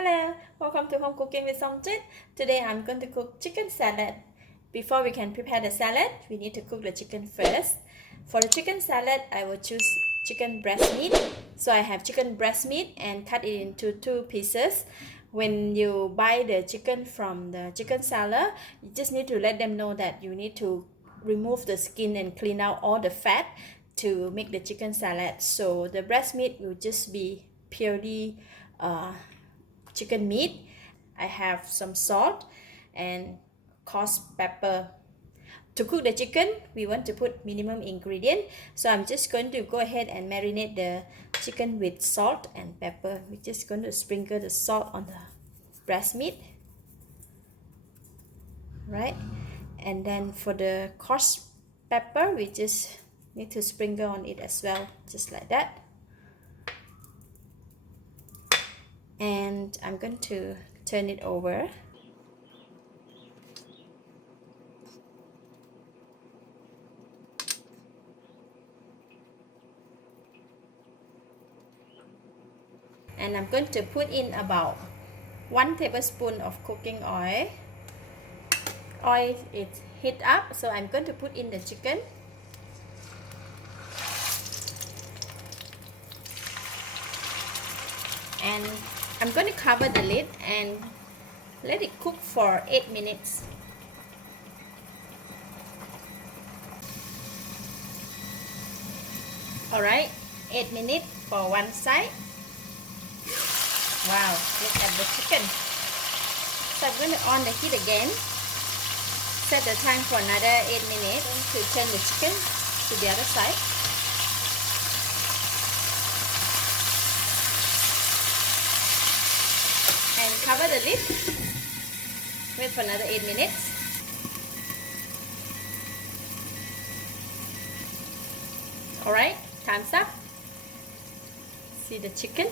Hello, welcome to Home Cooking with Somjit. Today I'm going to cook chicken salad. Before we can prepare the salad, we need to cook the chicken first. For the chicken salad, I will choose chicken breast meat. So I have chicken breast meat and cut it into 2 pieces. When you buy the chicken from the chicken seller, you just need to let them know that you need to remove the skin and clean out all the fat to make the chicken salad. So the breast meat will just be purely chicken meat. I have some salt and coarse pepper. To cook the chicken, we want to put minimum ingredient. So I'm just going to go ahead and marinate the chicken with salt and pepper. We're just going to sprinkle the salt on the breast meat. Right? And then for the coarse pepper, we just need to sprinkle on it as well, just like that. And I'm going to turn it over. And I'm going to put in about 1 tablespoon of cooking oil. Oil is heat up, so I'm going to put in the chicken. And I'm going to cover the lid and let it cook for 8 minutes. Alright, 8 minutes for one side. Wow, look at the chicken. So I'm going to on the heat again. Set the time for another 8 minutes to turn the chicken to the other side. And cover the lid. Wait for another 8 minutes. Alright, time's up. See the chicken?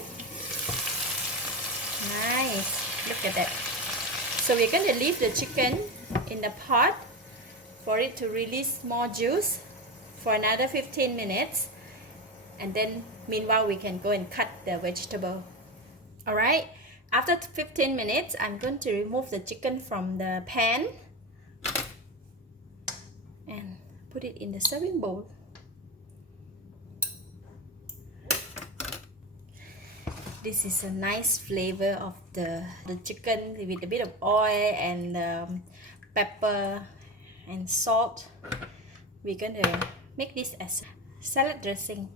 Nice, look at that. So we're going to leave the chicken in the pot for it to release more juice for another 15 minutes. And then meanwhile we can go and cut the vegetable. Alright, after 15 minutes, I'm going to remove the chicken from the pan and put it in the serving bowl. This is a nice flavor of the chicken with a bit of oil and pepper and salt. We're gonna make this as salad dressing.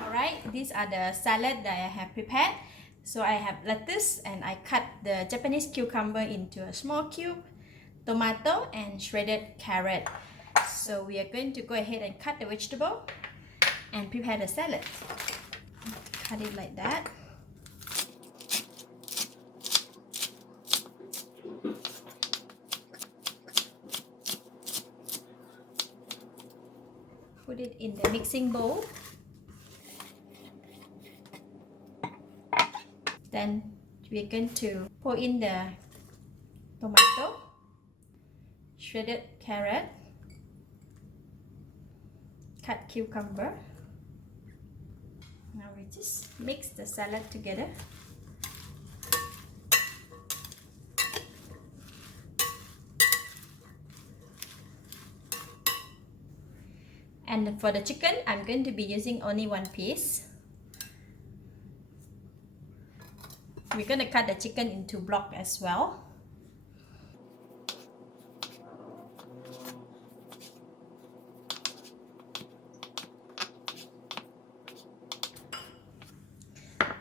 Alright, these are the salad that I have prepared. So I have lettuce and I cut the Japanese cucumber into a small cube, tomato and shredded carrot. So we are going to go ahead and cut the vegetable and prepare the salad. Cut it like that. Put it in the mixing bowl. Then we're going to pour in the tomato, shredded carrot, cut cucumber. Now we just mix the salad together. And for the chicken, I'm going to be using only 1 piece. We're going to cut the chicken into blocks as well.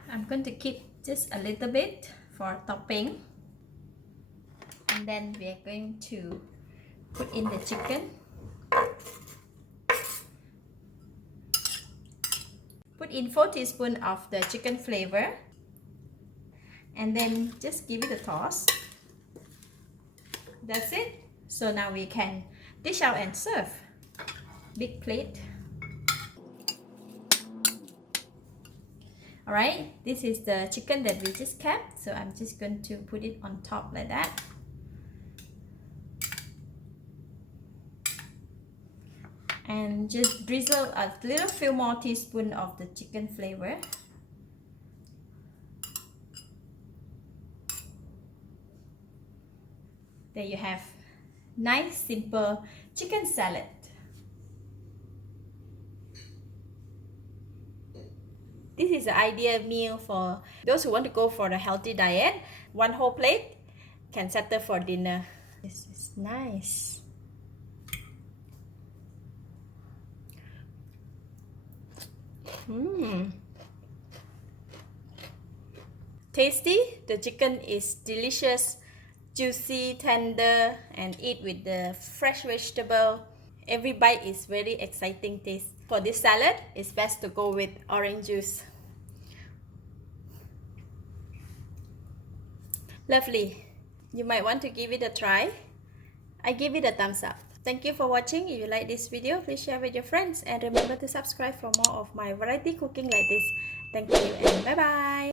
I'm going to keep just a little bit for topping. And then we are going to put in the chicken. Put in 4 teaspoons of the chicken flavor. And then just give it a toss. That's it. So now we can dish out and serve. Big plate. Alright, this is the chicken that we just kept. So I'm just going to put it on top like that. And just drizzle a little few more teaspoons of the chicken flavor. There you have nice simple chicken salad. This is the ideal meal for those who want to go for a healthy diet. One whole plate can settle for dinner. This is nice. Tasty. The chicken is delicious, juicy, tender, and eat with the fresh vegetable. Every bite is very exciting taste. For this salad, it's best to go with orange juice. Lovely. You might want to give it a try. I give it a thumbs up. Thank you for watching. If you like this video, please share with your friends and remember to subscribe for more of my variety cooking like this. Thank you and bye bye.